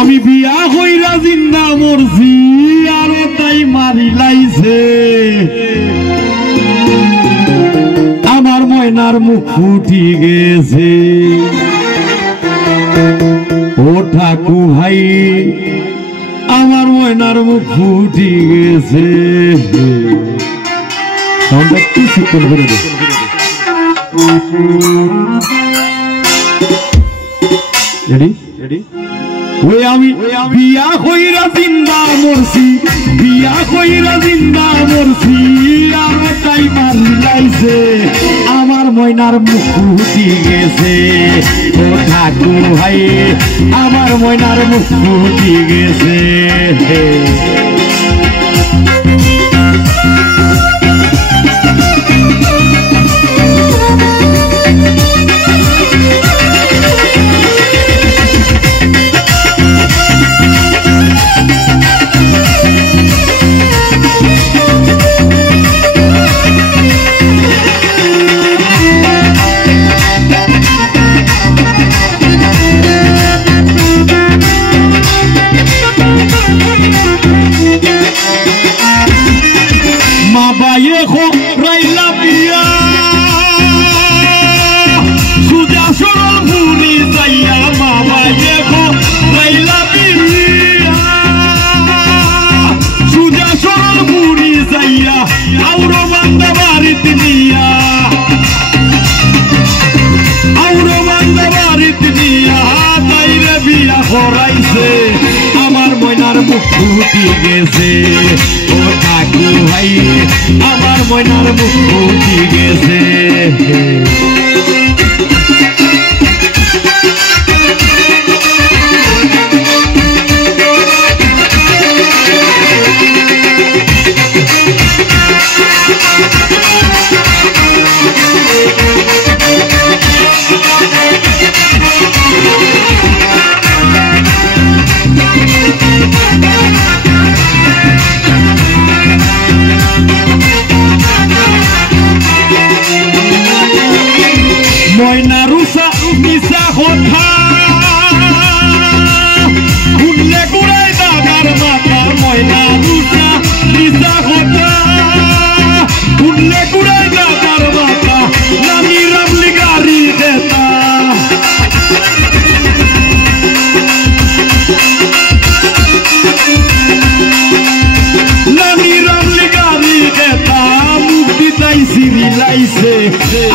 আমি বিয়া হইরা জিন্দা মরছি আর তাই মারি লাইছে আমার ময়নার মুখ ফুটি গেছে ও ঠাকু ভাই আমার ময়নার মুখ ফুটি গেছে সাউন্ডটা একটু সিম্পল করে দে রেডি রেডি ওই আমি বিয়া হইরা জিন্দা মরছি বিয়া হইরা জিন্দা মরছি আর তাই মারি লাইছে আমার ময়নার মুখ ফুটি গেছে ও ঠাকু ভাই আমার ময়নার মুখ ফুটি গেছে আমার ময়নার মুখ ফুটি গেছে ও ঠাকু ভাই আমার ময়নার মুখ ফুটি গেছে ময়না রুসা মিশা কথা উঠলে গুড়াই দাদার মাথা ময়না রুসা মিশা কথা উঠলে গুড়াই দাদার মাথা নামি রামলি গাড়ি দেতা নামি রামলি গাড়ি দেতা মুক্তি তাই সিরি লাইছে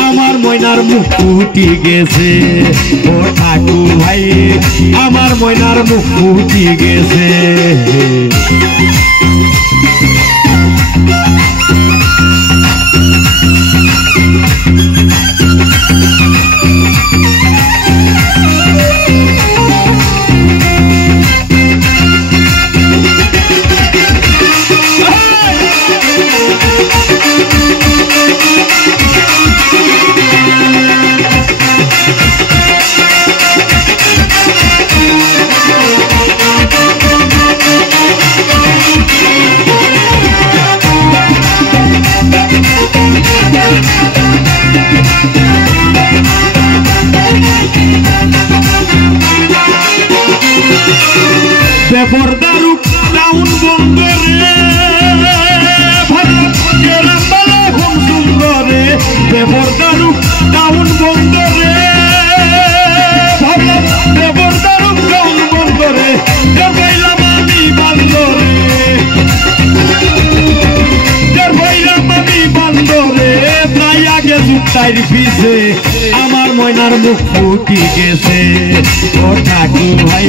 আমার ময়নার মুখ ফুটি গেছে ও ঠাকু ভাই আমার ময়নার মুখ ফুটি গেছে বেপরদারু টাউন বন্দরে ভারতেরাম্বালা হোম সুন্দরে বেপরদারু টাউন বন্দরে বেপরদারু টাউন বন্দরে দেবাইলাম আমি বান্দরে দেবাইলাম আমি বান্দরে তাই আগে জুতাইর পিছে আমার ময়নার মুখ ফুটি গেছে ও ঠাকু ভাই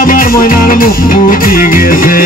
আমার ময়নার মুখ ফুটি গেছে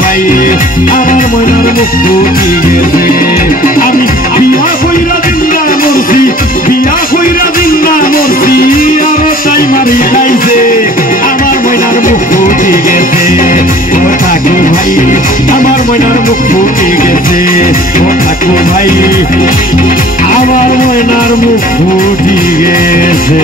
ভাই আমার ময়নার মুখ ফুটি গেছে আমি বিয়া কইরা জিন্দা মরছি বিয়া কইরা জিন্দা মরছি আরো তাই মারি লাইছে আমার ময়নার মুখ ফুটি গেছে ও ঠাকুর ভাই আমার ময়নার মুখ ফুটি গেছে ও ঠাকুর ভাই আমার ময়নার মুখ ফুটি গেছে